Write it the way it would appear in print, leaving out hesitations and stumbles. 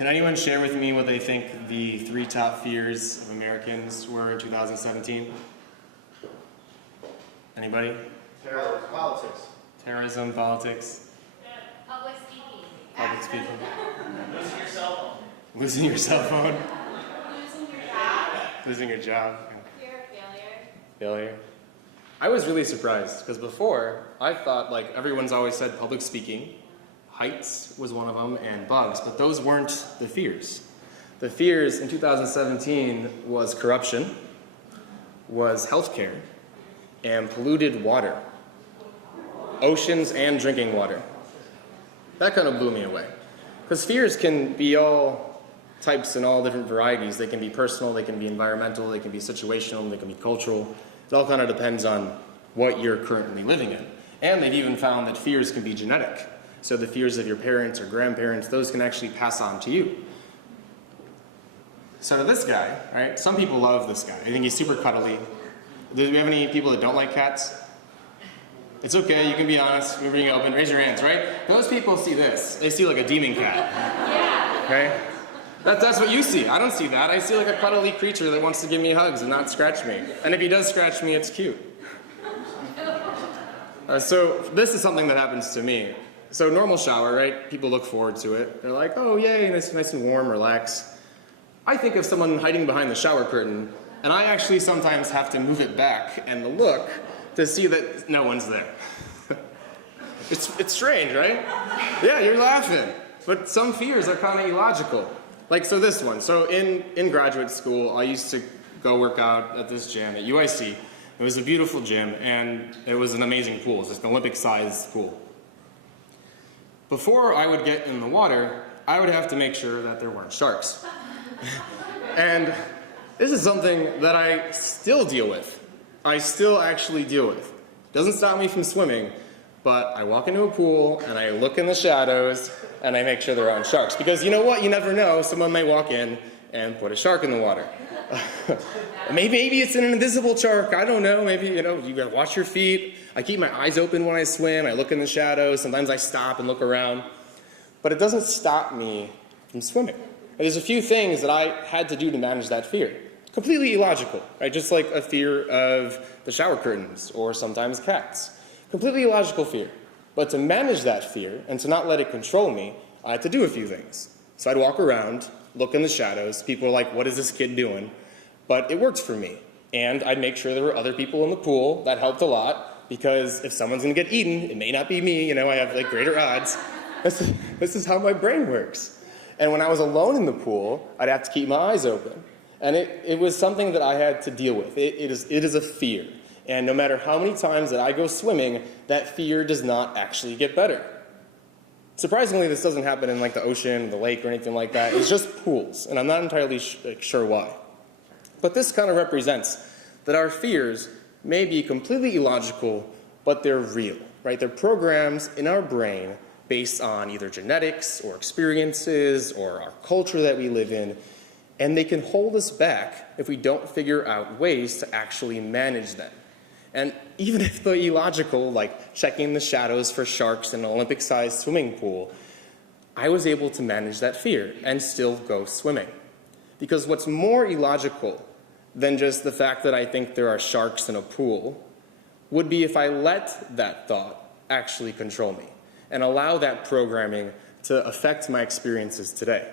Can anyone share with me what they think the 3 top fears of Americans were in 2017? Anybody? Terrorism, politics. Terrorism, politics. Public speaking. Public speaking. Losing your cell phone. Losing your cell phone. Losing your job. Losing your job. Fear of failure. Failure. I was really surprised because before I thought like everyone's always said public speaking, heights was one of them, and bugs, but those weren't the fears. The fears in 2017 was corruption, was healthcare, and polluted water, oceans and drinking water. That kind of blew me away. Because fears can be all types and all different varieties. They can be personal, they can be environmental, they can be situational, they can be cultural. It all kind of depends on what you're currently living in. And they've even found that fears can be genetic. So the fears of your parents or grandparents, those can actually pass on to you. So to this guy, right, some people love this guy. I think he's super cuddly. Do we have any people that don't like cats? It's okay, you can be honest, we're being open, raise your hands, right? Those people see this. They see like a demon cat. Yeah. Okay? That's what you see. I don't see that. I see like a cuddly creature that wants to give me hugs and not scratch me. And if he does scratch me, it's cute. So this is something that happens to me. So normal shower, right? People look forward to it. They're like, oh yay, nice and warm, relax. I think of someone hiding behind the shower curtain, and I actually sometimes have to move it back and look to see that no one's there. It's strange, right? Yeah, you're laughing. But some fears are kind of illogical. Like, so this one. So in graduate school, I used to go work out at this gym at UIC. It was a beautiful gym, and it was an amazing pool. It was just an Olympic-sized pool. Before I would get in the water, I would have to make sure that there weren't sharks. And this is something that I still deal with. I still actually deal with. Doesn't stop me from swimming, but I walk into a pool and I look in the shadows and I make sure there aren't sharks. Because you know what? You never know. Someone may walk in and put a shark in the water. Maybe it's an invisible shark. I don't know. Maybe, you gotta watch your feet. I keep my eyes open when I swim. I look in the shadows. Sometimes I stop and look around. But it doesn't stop me from swimming. And there's a few things that I had to do to manage that fear. Completely illogical, right? Just like a fear of the shower curtains or sometimes cats. Completely illogical fear. But to manage that fear and to not let it control me, I had to do a few things. So I'd walk around, look in the shadows. People were like, what is this kid doing? But it worked for me. And I'd make sure there were other people in the pool. That helped a lot because if someone's gonna get eaten, it may not be me, I have like greater odds. This is how my brain works. And when I was alone in the pool, I'd have to keep my eyes open. And it was something that I had to deal with. It is a fear. And no matter how many times that I go swimming, that fear does not actually get better. Surprisingly, this doesn't happen in like the ocean, the lake, or anything like that. It's just pools, and I'm not entirely sure why. But this kind of represents that our fears may be completely illogical, but they're real, right? They're programs in our brain based on either genetics or experiences or our culture that we live in, and they can hold us back if we don't figure out ways to actually manage them. And even if they're illogical, like checking the shadows for sharks in an Olympic-sized swimming pool, I was able to manage that fear and still go swimming. Because what's more illogical than just the fact that I think there are sharks in a pool would be if I let that thought actually control me and allow that programming to affect my experiences today.